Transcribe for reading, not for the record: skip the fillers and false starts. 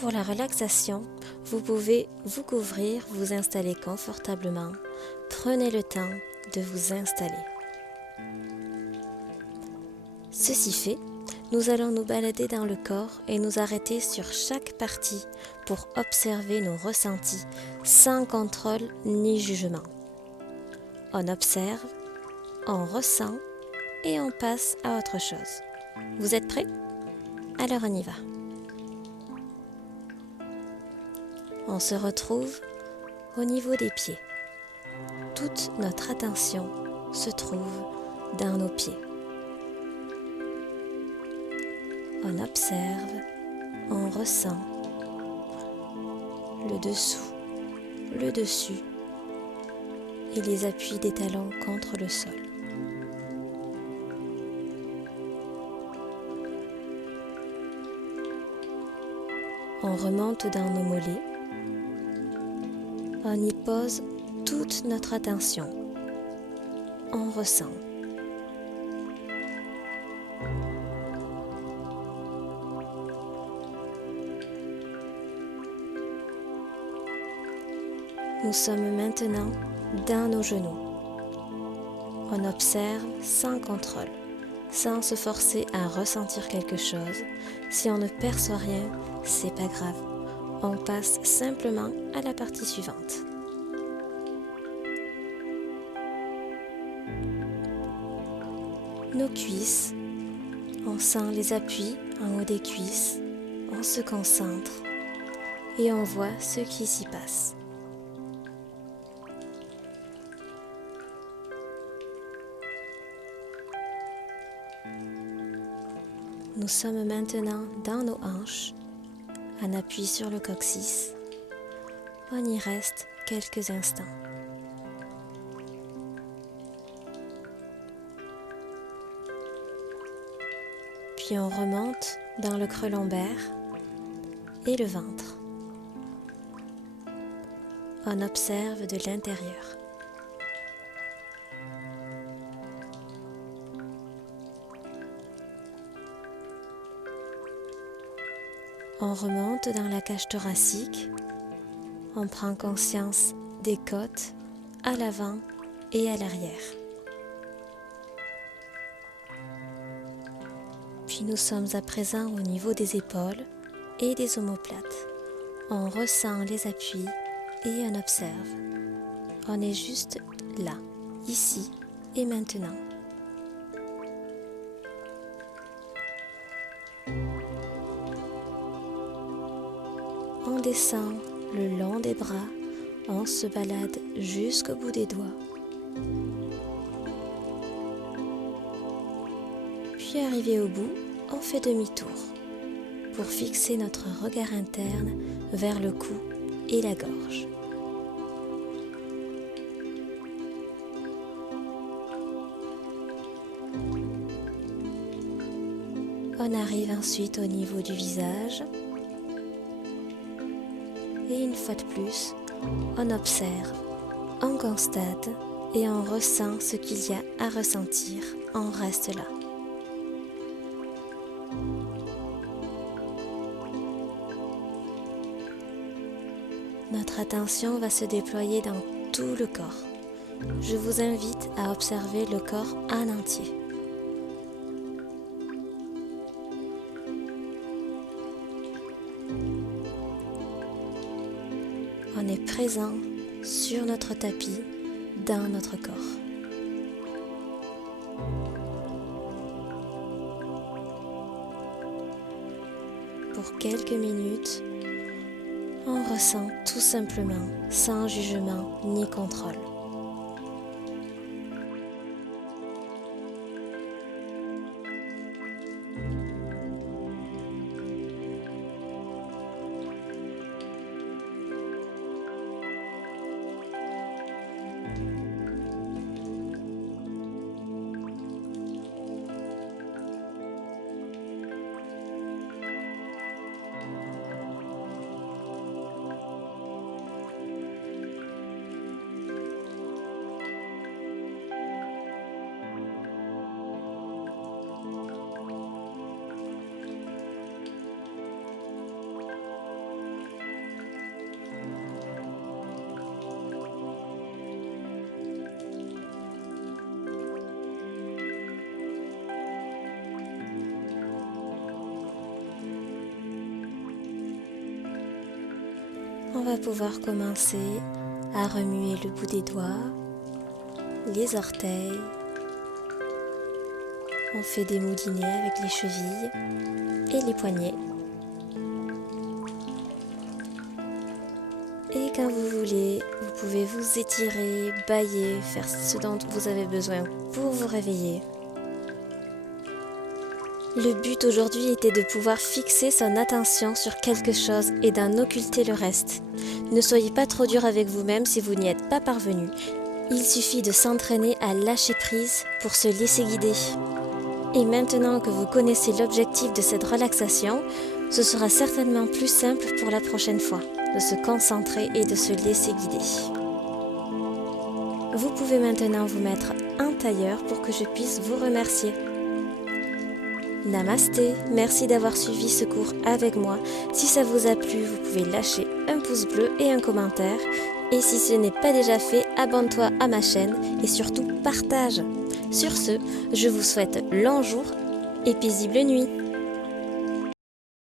Pour la relaxation, vous pouvez vous couvrir, vous installer confortablement. Prenez le temps de vous installer. Ceci fait, nous allons nous balader dans le corps et nous arrêter sur chaque partie pour observer nos ressentis sans contrôle ni jugement. On observe, on ressent et on passe à autre chose. Vous êtes prêts? Alors on y va. On se retrouve au niveau des pieds. Toute notre attention se trouve dans nos pieds. On observe, on ressent le dessous, le dessus et les appuis des talons contre le sol. On remonte dans nos mollets. On y pose toute notre attention. On ressent. Nous sommes maintenant dans nos genoux. On observe sans contrôle, sans se forcer à ressentir quelque chose. Si on ne perçoit rien, c'est pas grave. On passe simplement à la partie suivante. Nos cuisses, on sent les appuis en haut des cuisses, on se concentre et on voit ce qui s'y passe. Nous sommes maintenant dans nos hanches, un appui sur le coccyx. On y reste quelques instants. Puis on remonte dans le creux lombaire et le ventre. On observe de l'intérieur. On remonte dans la cage thoracique, on prend conscience des côtes à l'avant et à l'arrière. Puis nous sommes à présent au niveau des épaules et des omoplates. On ressent les appuis et on observe. On est juste là, ici et maintenant. On descend le long des bras, on se balade jusqu'au bout des doigts. Puis arrivé au bout, on fait demi-tour pour fixer notre regard interne vers le cou et la gorge. On arrive ensuite au niveau du visage. Et une fois de plus, on observe, on constate et on ressent ce qu'il y a à ressentir. On reste là. Notre attention va se déployer dans tout le corps. Je vous invite à observer le corps en entier. On est présent sur notre tapis, dans notre corps. Pour quelques minutes, on ressent tout simplement, sans jugement ni contrôle. On va pouvoir commencer à remuer le bout des doigts, les orteils. On fait des moulinets avec les chevilles et les poignets. Et quand vous voulez, vous pouvez vous étirer, bâiller, faire ce dont vous avez besoin pour vous réveiller. Le but aujourd'hui était de pouvoir fixer son attention sur quelque chose et d'en occulter le reste. Ne soyez pas trop dur avec vous-même si vous n'y êtes pas parvenu. Il suffit de s'entraîner à lâcher prise pour se laisser guider. Et maintenant que vous connaissez l'objectif de cette relaxation, ce sera certainement plus simple pour la prochaine fois, de se concentrer et de se laisser guider. Vous pouvez maintenant vous mettre un tailleur pour que je puisse vous remercier. Namasté, merci d'avoir suivi ce cours avec moi. Si ça vous a plu, vous pouvez lâcher un pouce bleu et un commentaire. Et si ce n'est pas déjà fait, abonne-toi à ma chaîne et surtout partage. Sur ce, je vous souhaite long jour et paisible nuit.